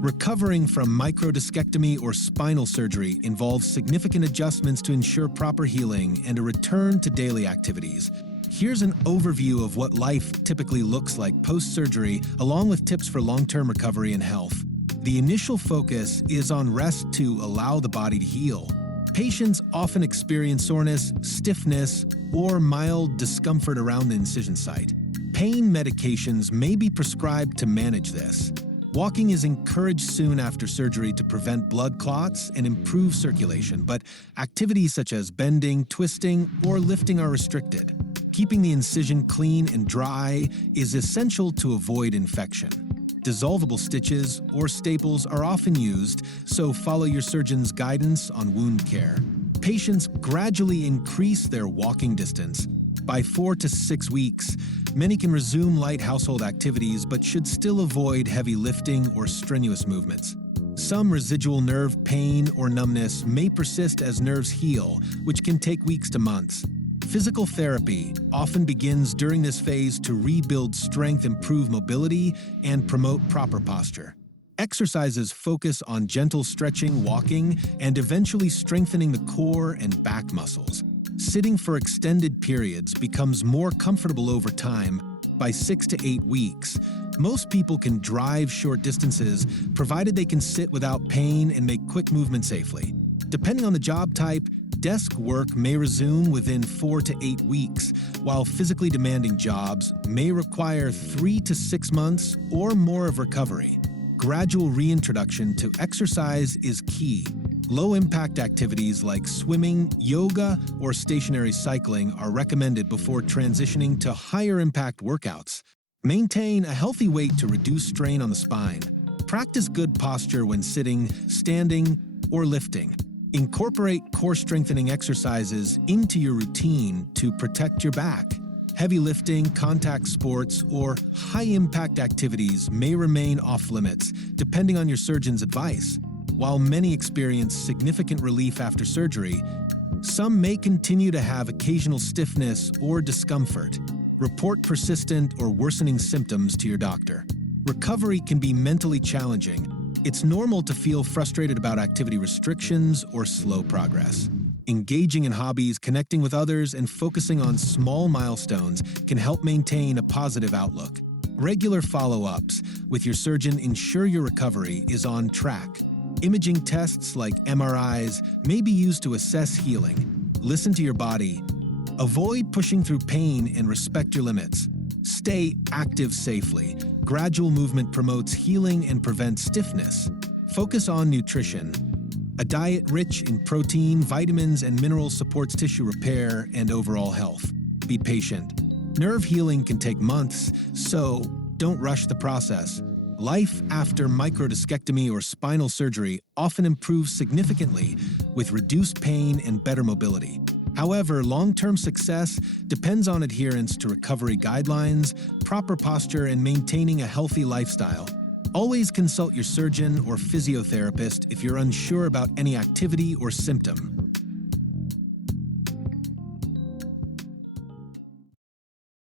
Recovering from microdiscectomy or spinal surgery involves significant adjustments to ensure proper healing and a return to daily activities. Here's an overview of what life typically looks like post-surgery, along with tips for long-term recovery and health. The initial focus is on rest to allow the body to heal. Patients often experience soreness, stiffness, or mild discomfort around the incision site. Pain medications may be prescribed to manage this. Walking is encouraged soon after surgery to prevent blood clots and improve circulation, but activities such as bending, twisting, or lifting are restricted. Keeping the incision clean and dry is essential to avoid infection. Dissolvable stitches or staples are often used, so follow your surgeon's guidance on wound care. Patients gradually increase their walking distance. By 4 to 6 weeks, many can resume light household activities but should still avoid heavy lifting or strenuous movements. Some residual nerve pain or numbness may persist as nerves heal, which can take weeks to months. Physical therapy often begins during this phase to rebuild strength, improve mobility, and promote proper posture. Exercises focus on gentle stretching, walking, and eventually strengthening the core and back muscles. Sitting for extended periods becomes more comfortable over time. By 6 to 8 weeks, most people can drive short distances, provided they can sit without pain and make quick movements safely. Depending on the job type, desk work may resume within 4 to 8 weeks, while physically demanding jobs may require 3 to 6 months or more of recovery. Gradual reintroduction to exercise is key. Low-impact activities like swimming, yoga, or stationary cycling are recommended before transitioning to higher-impact workouts. Maintain a healthy weight to reduce strain on the spine. Practice good posture when sitting, standing, or lifting. Incorporate core-strengthening exercises into your routine to protect your back. Heavy lifting, contact sports, or high-impact activities may remain off-limits, depending on your surgeon's advice. While many experience significant relief after surgery, some may continue to have occasional stiffness or discomfort. Report persistent or worsening symptoms to your doctor. Recovery can be mentally challenging. It's normal to feel frustrated about activity restrictions or slow progress. Engaging in hobbies, connecting with others, and focusing on small milestones can help maintain a positive outlook. Regular follow-ups with your surgeon ensure your recovery is on track. Imaging tests like MRIs may be used to assess healing. Listen to your body. Avoid pushing through pain and respect your limits. Stay active safely. Gradual movement promotes healing and prevents stiffness. Focus on nutrition. A diet rich in protein, vitamins, and minerals supports tissue repair and overall health. Be patient. Nerve healing can take months, so don't rush the process. Life after microdiscectomy or spinal surgery often improves significantly with reduced pain and better mobility. However, long-term success depends on adherence to recovery guidelines, proper posture, and maintaining a healthy lifestyle. Always consult your surgeon or physiotherapist if you're unsure about any activity or symptom.